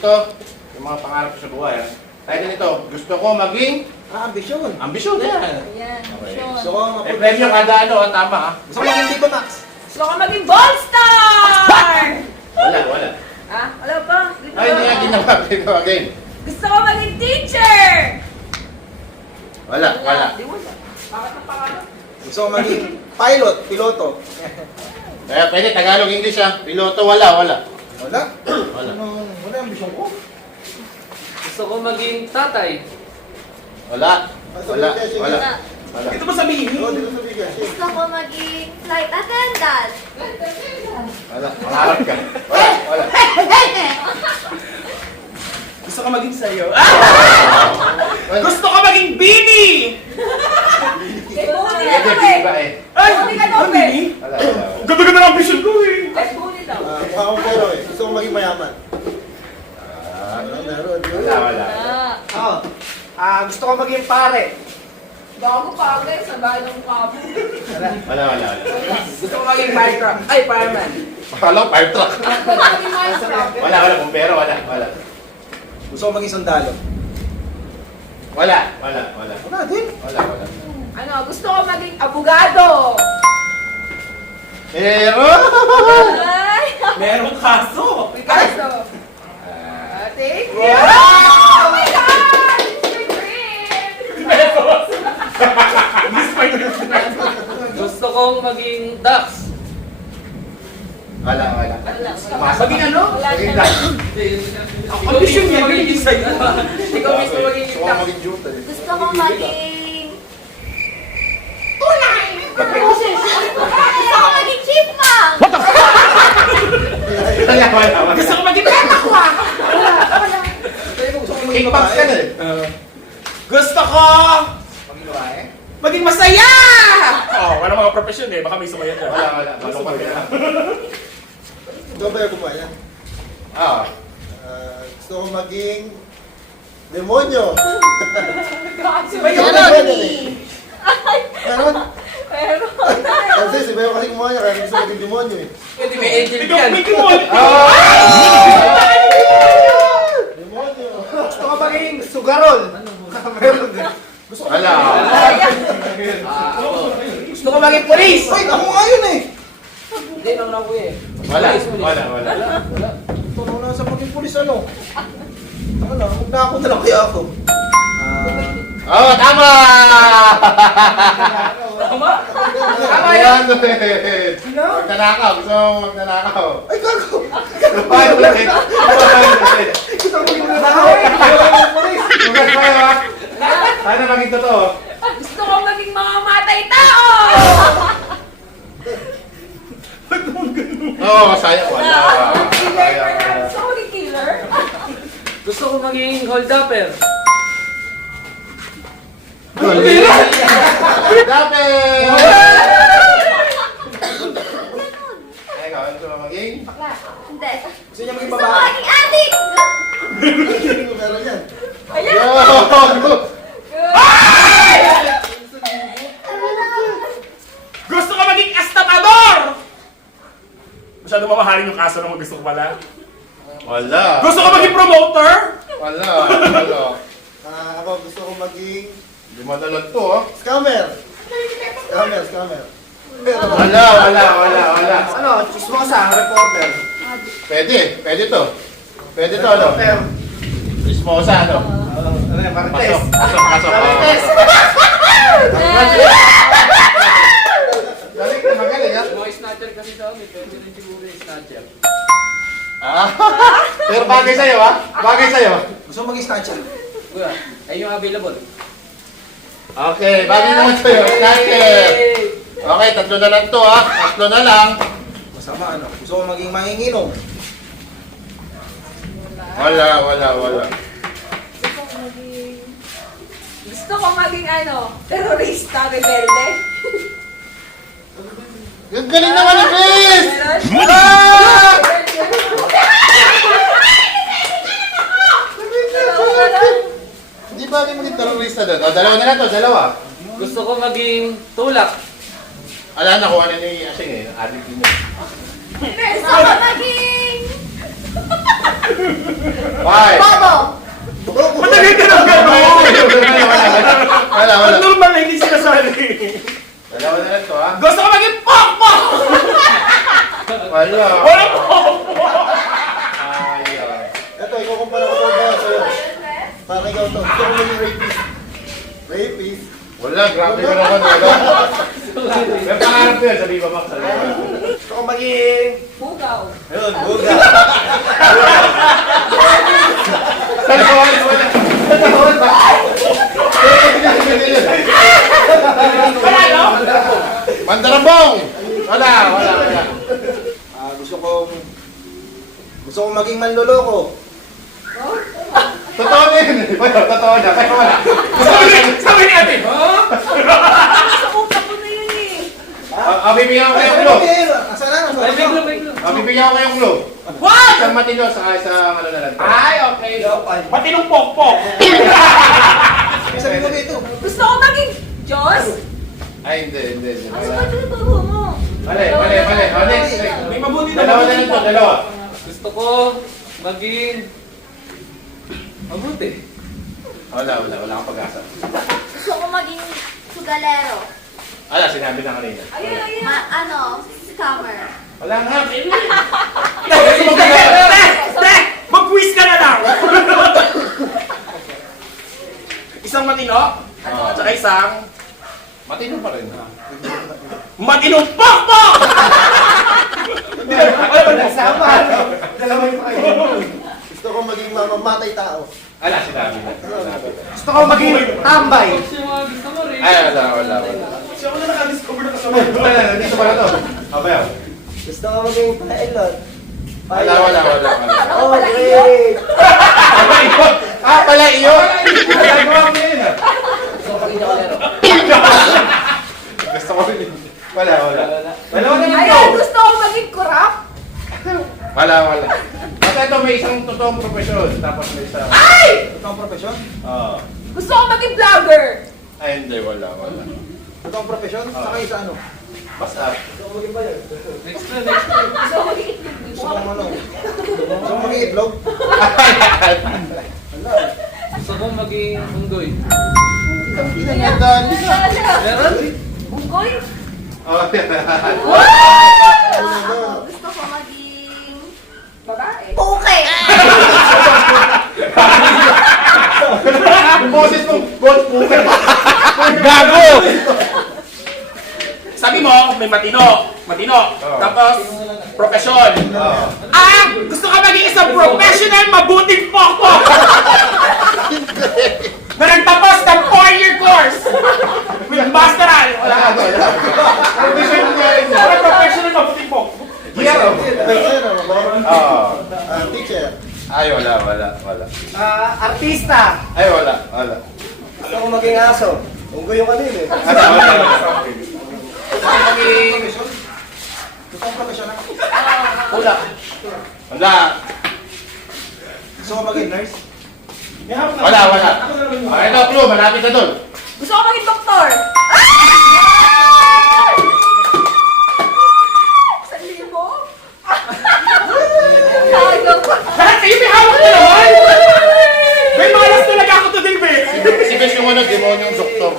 dito, yung mga pangarap ko sa buhay. ah. Title nito, gusto ko maging Ah, ambisyon. ambisyon. Yan. Ayan, Okay. Sean. Gusto ko Eh, mapunta premyo sa- kada ano, ah, tama ah. Gusto ko maging Tito Max. Gusto ko maging Ballstar! Wala, wala. ah, wala pa? Di Ay, hindi nga ginawa. Ginawa game. Gusto ko maging teacher! Wala, wala. Di wala. Bakit ang pangalan? Gusto ko maging pilot, piloto. Kaya pwede Tagalog, English ah. Piloto, wala, wala. Wala. Wala. Ano, wala ang ambisyon ko. Gusto ko maging tatay. Wala. Wala, wala. Wala. Wala. Ito ba sabihin? Oo, dito sabihin. Gusto ko maging flight attendant. Wala. Pangarap ka. Wala, wala. Gusto ko maging sayo. Wala. Gusto ko maging Bini! Ka big ba eh. eh. Ay! Ka Ang eh. Bini? Wala, wala. Ganda-ganda ng ambition ko eh! Kay Buni daw. Ah, mukha akong pero eh. Gusto ko maging mayaman. Ah, Ah, meron. ba? Wala, wala. Ah, Ah, ah, gusto ko maging pare. bago pa guys, sa bahay ng kabo. Wala, wala, wala. Gusto ko maging firecraft. Ay, fireman. Akala ko fire truck. Wala, wala. Kung pero, wala, wala. Gusto ko maging sundalo. Wala, wala, wala. Wala din. Wala, wala. Ano, gusto ko maging abogado. Pero! Ay! Merong kaso. Ah, Ah, thank you! Wow! Oh my God! It's your dream! Gusto kong maging ducks. Wala, wala. Maging ano? Maging na. duck. Ambisyon niya, maging sayo. Ikaw mismo maging ducks. Gusto ko maging... Gusto ko maging chipmunk. Wala, wala, wala. Gusto ko maging petakwa. Gusto ko maging Kickbox ka na babae. eh. Gusto ko Maging babae? maging masaya! Oh, wala mga profesyon eh. Baka may sumayan dyan. Wala, wala. Gusto ko yan. Ikaw ba yung gumawa yan? Ah. Ah, gusto ko maging demonyo. Si Ikaw Bayo. ba eh? Meron? Pero, Kasi si Bayo kasi gumawa niya kaya gusto ko maging demonyo eh. Pwede may angel Ikaw, yan. may kimol. Demonyo. Gusto ko maging sugarol. Meron din. Gusto ko Wala. Ah. Gusto ko maging polis. Ay, ako nga yun eh! Hindi, nang ako eh. Wala, wala, wala. Wala. Ito na nasa maging pulis ano? Ano, huwag na ako na lang kaya ako. Ah, Oh, tama! Tama. Tama yan! Huwag nanakaw. Gusto mo magnanakaw. ay, gago! Paano ulit? Gusto ko maging pulis! Sugat pa yun, ha? Sana maging totoo. gusto ko maging mga matay tao! Oo, oh, masaya. Wala. Killer Masaya. ka na. Gusto ko maging killer? Gusto ko maging hold-upper. Dapit! Ikaw, ano mo maging? Hindi. Gusto niya maging Gusto ko babae. maging addict. Meron yan. Ayan! Yo! Gusto ko maging estapador. Mamahalin yung kaso naman gusto ko pala. Wala. Gusto ko maging promoter. Wala. Wala. Ah, ako gusto ko maging Hindi madalag to, ha? scammer. Scammer, scammer. Meron. Wala, wala, wala, wala. Ano, chismosa, reporter. Pwede, pwede to. Pwede to, ano? Chismosa, ano? Ano yan, Pasok, pasok, pasok. Marites. Galing, magaling, ha? Mga snatcher kasi sa amin. Pwede rin siguro yung snatcher. Ah. Pero bagay sa'yo, ha? Bagay sa'yo. Gusto snatcher. Kuya, ay yung available. Okay, bagay naman sa'yo. Snatcher. Okay, tatlo na lang to, ha? Tatlo na lang. Masama ano, gusto ko maging manginginom. Wala, wala, wala. Gusto ko maging... Gusto ko maging ano, terorista, rebelde. Ang galing naman ni Chris! Meron? Ah! Hindi bagay terrorista doon. O, dalawa na lang to, dalawa. Gusto ko maging tulak. Ala na kung ano yung asing eh. Addict din yun. Gusto ko maging... Five. Bobo. Matagal ka ng gano'n. Wala, wala. Ang normal na hindi sinasabi. Dalawa na lang to, ha? Gusto ko maging pokpok! Wala. Wala pokpok! Ayaw. Ito, ikukumpara ko to ba sa'yo? Para ikaw to. Gusto ko maging rapist. Wala, grabe ka naman, wala. May pangarap ko yan, sabi ba, Max? Gusto ko maging... Bugaw. Ayun, buga. Tanawan, wala. Ba? Wala, no? Mandarabong! Wala, wala, wala. Ah, gusto kong... Gusto kong maging manloloko. Totoo din. Wala, totoo na. Pero wala. Sabi, sabi ni ate, ha? Sa utak ko na yun eh. Ah, ah, bibigyan ko kayong Ano clue. yun? Asa na? Asa Ay, biglo, na? biglo. Ah, bibigyan ko kayong clue. What? Isang matino sa isang ano na lang. Ay, okay. Matinong pokpok. May sabi mo dito. Gusto ko maging Diyos. Ay, hindi, hindi. hindi. Ano Wala. ba ito mo? Mali, mali, mali. Oh, next. May mabuti na Dalawa na lang to, dalawa. Gusto ko maging... Mabuti. Wala, wala. Wala kang pag-asa. Gusto ko maging sugalero. Wala, sinabi na kanina. Ayun, ayun. Ma ano, scammer. Wala nga. Te! Te! Mag-quiz ka na lang! Isang matino, Ah, tsaka isang matino pa rin. matinong pokpok! Nagsama. Dalawa yung kayo. Gusto ko maging mamamatay tao. Wala, sinabi na. Sinabi. Gusto ko maging tambay. Ay, wala, wala, wala. Siya ko na nakadiscover na kasama. Wala, dito pala to. Abayaw. Gusto ko maging pilot. Wala, wala, wala. wala. Oh, great. Ah, pala iyon! Ginagawa mo yun ah. Gusto ko rin. Wala, wala. Wala. Ayan, to. gusto ko maging corrupt. Wala, wala. Basta ito may isang totoong profesyon. Tapos may isang... Ito ang profesyon? Oo. Gusto ko maging vlogger. Ay, hindi. Wala, wala. Ito ang profesyon? Saka isa ano? Basta. Gusto ko maging bayan. Next na, next na. Gusto ko maging Gusto ko ano? Gusto ko maging itlog? Wala. Gusto ko maging unggoy. Pinagandaan niya. Meron? Bugoy. Oh, Ah, gusto ko maging Babae. puke. Yung boses mo, golf poker. Gago! Sabi mo, may matino. Matino. Tapos, profesyon. Oo. Ah! Gusto ka maging isang professional mabuting pokpok! na nagtapos ng 4-year course with masteral. Wala ka niya rin. Wala professional mabuting pokpok. Ano? Oo. Ah, teacher. Ay, wala, wala, wala. Ah, artista. Ay, wala, wala. Gusto ko maging aso. Unggoy yung kanil eh. Wala, wala. Gusto ko maging... Wala. Wala. Gusto ko maging nurse? Wala, wala. Ah, ito, clue. Malapit na doon. Gusto ko maging doktor. Ah! Isang libo? Tago pa. Lahat kayo may hawak na naman! May malas talaga ako today, babe! Si Bes yung ano, demonyong doktor.